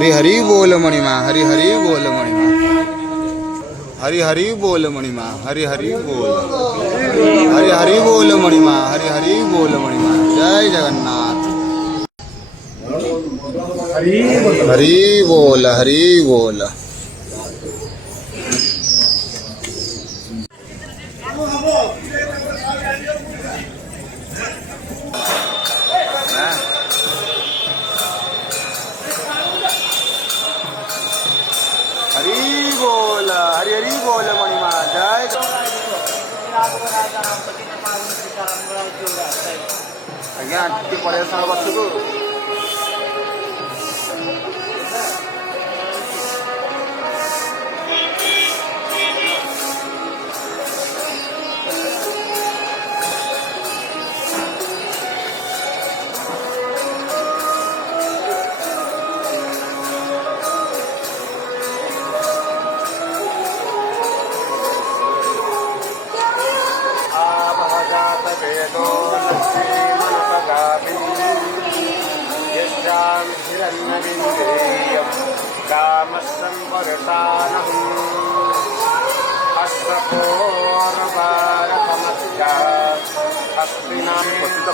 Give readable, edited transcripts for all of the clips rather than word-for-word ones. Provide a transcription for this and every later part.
हरि हरि बोल मणिमा, हरि हरि बोल मणिमा, हरि हरि बोल मणिमा, हरि हरि बोल, हरि हरि बोल मणिमा, हरि हरि बोल मणिमा। जय जगन्नाथ। हरि बोल, हरि बोल। हरि बोल, हरि हरि बोल मणिमा। जय आज्ञा टे पड़े बसू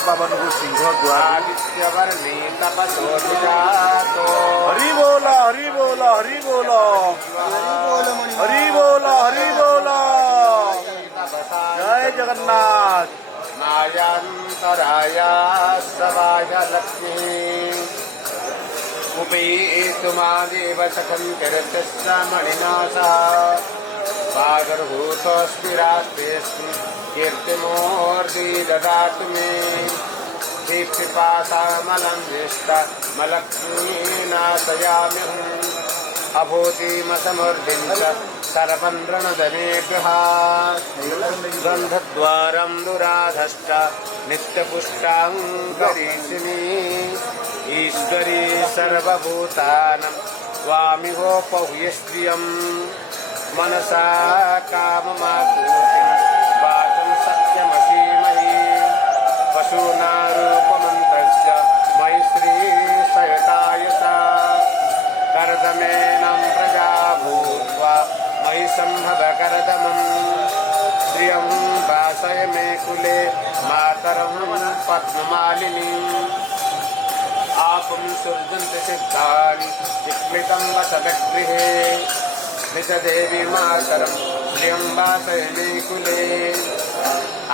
पावन सिंह द्वारित्यवर्णी तपसोजातो हरि बोला, हरि बोला, हरि बोला, हरि बोला, हरि बोला। जय जगन्नाथ। नायांतराया सवाय लक्ष्मी उपेतुमादेव सखं कीर्तिश्च मणिनासा सागरभूतस्थिरास्तेऽस्मि कीर्तिमूर्ति ददातु मे दीप्तिपाशामलं ज्येष्ठमलक्ष्मीनाशयाम्यहम् अभूतिमसमूर्तिं च सर्वं रणधनेभ्यः गन्धद्वारं दुराधश्च नित्यपुष्टां करिष्यामि ईश्वरी सर्वभूतानां त्वामिहोपहुयस्त्रियम् मनसा काममापूर्तिं पातुं शक्यमसीमहि पशूनारूपमन्त्रस्य मयि श्रीसयतायसा करदमेनं प्रजा भूत्वा मयि सम्भव करदमं श्रियं वासय मे कुले मातरं पद्ममालिनीम् आपं सृजन्ति सिद्धानि विस्मृतं वसवगृहे निजदेवी मातरं श्रियं वासय मे कुले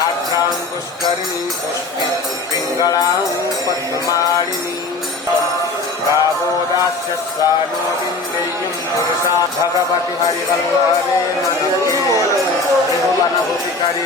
आर्द्रां पुष्करिणीं पुष्टिं पिङ्गलां पद्ममालिनीं गावोदास्य स्वानो विन्देयं पुरुषा भगवति हरिवल्लभे मनोरमे त्रिभुवनहुतिकरी